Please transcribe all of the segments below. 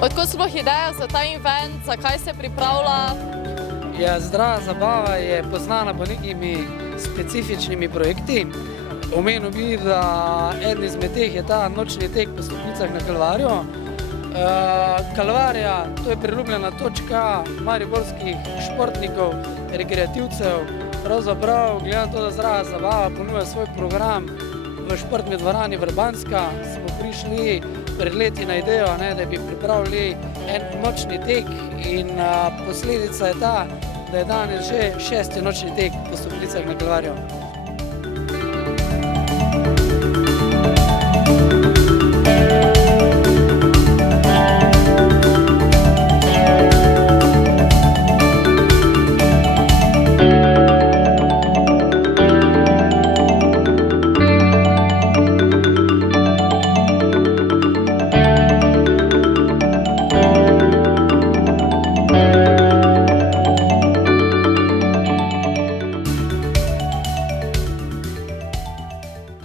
Odkud sploh ideja za ta event, zakaj se pripravlja? Ja, zdrava zabava je poznana po nekimi specifičnimi projekti. Omenil bi, da eden izmed teh je ta nočni tek po stopnicah na Kalvariju. Kalvarija, to je priljubljena točka mariborskih športnikov, rekreativcev. Pravzaprav, glede na to, da zdrava zabava ponuja svoj program v športni dvorani Vrbanska, smo prišli pred leti na idejo, da bi pripravili en nočni tek in posledica je ta, da je danes že 6. nočni tek po stopnicah na Kalvariju.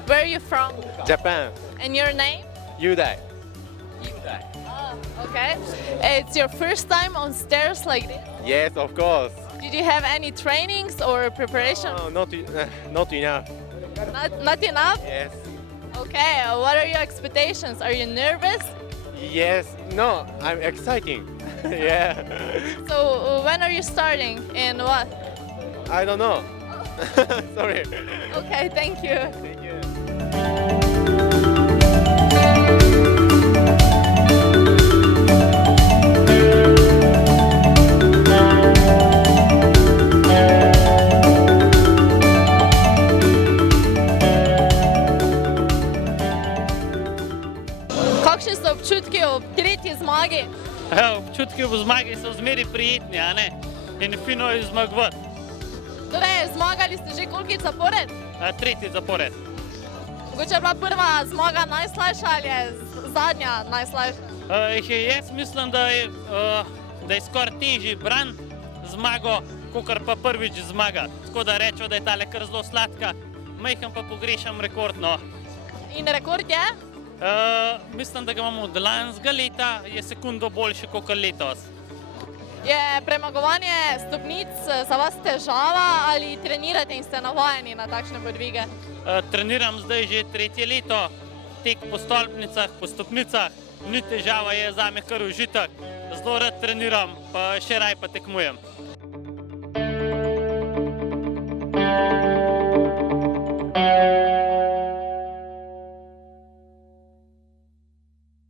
Where are you from? Japan. And your name? Yudai. Oh, okay. It's your first time on stairs like this? Yes, of course. Did you have any trainings or preparation? Oh, not enough. Not enough? Yes. Okay, what are your expectations? Are you nervous? Yes. No, I'm exciting. Yeah. So when are you starting and what? I don't know. Sorry. Okay, thank you. Thank you. Kakšni so občutki ob tretji zmagi? Občutki v zmagi so zmeri prijetni, a ne? In fino je zmagovati. Torej, zmagali ste že kolikokrat zapored? Tretji zapored. Mogoče je bila prva zmaga najslajša ali je zadnja najslajša? Jaz mislim, da je skoraj težji braniti zmago, kakor pa prvič zmagati. Tako da rečem, da je tale kar zelo sladka, majhen pa pogrešam rekord, no. In rekord je? Mislim, da ga imamo od lanskega leta, je sekundo boljši kakor letos. Je premagovanje stopnic za vas težava ali trenirate in ste navajeni na takšne podvige? Treniram zdaj že tretje leto, tek po stolpnicah, po stopnicah, ni težava, je zame kar užitek. Zelo rad treniram, pa še raj pa tekmujem.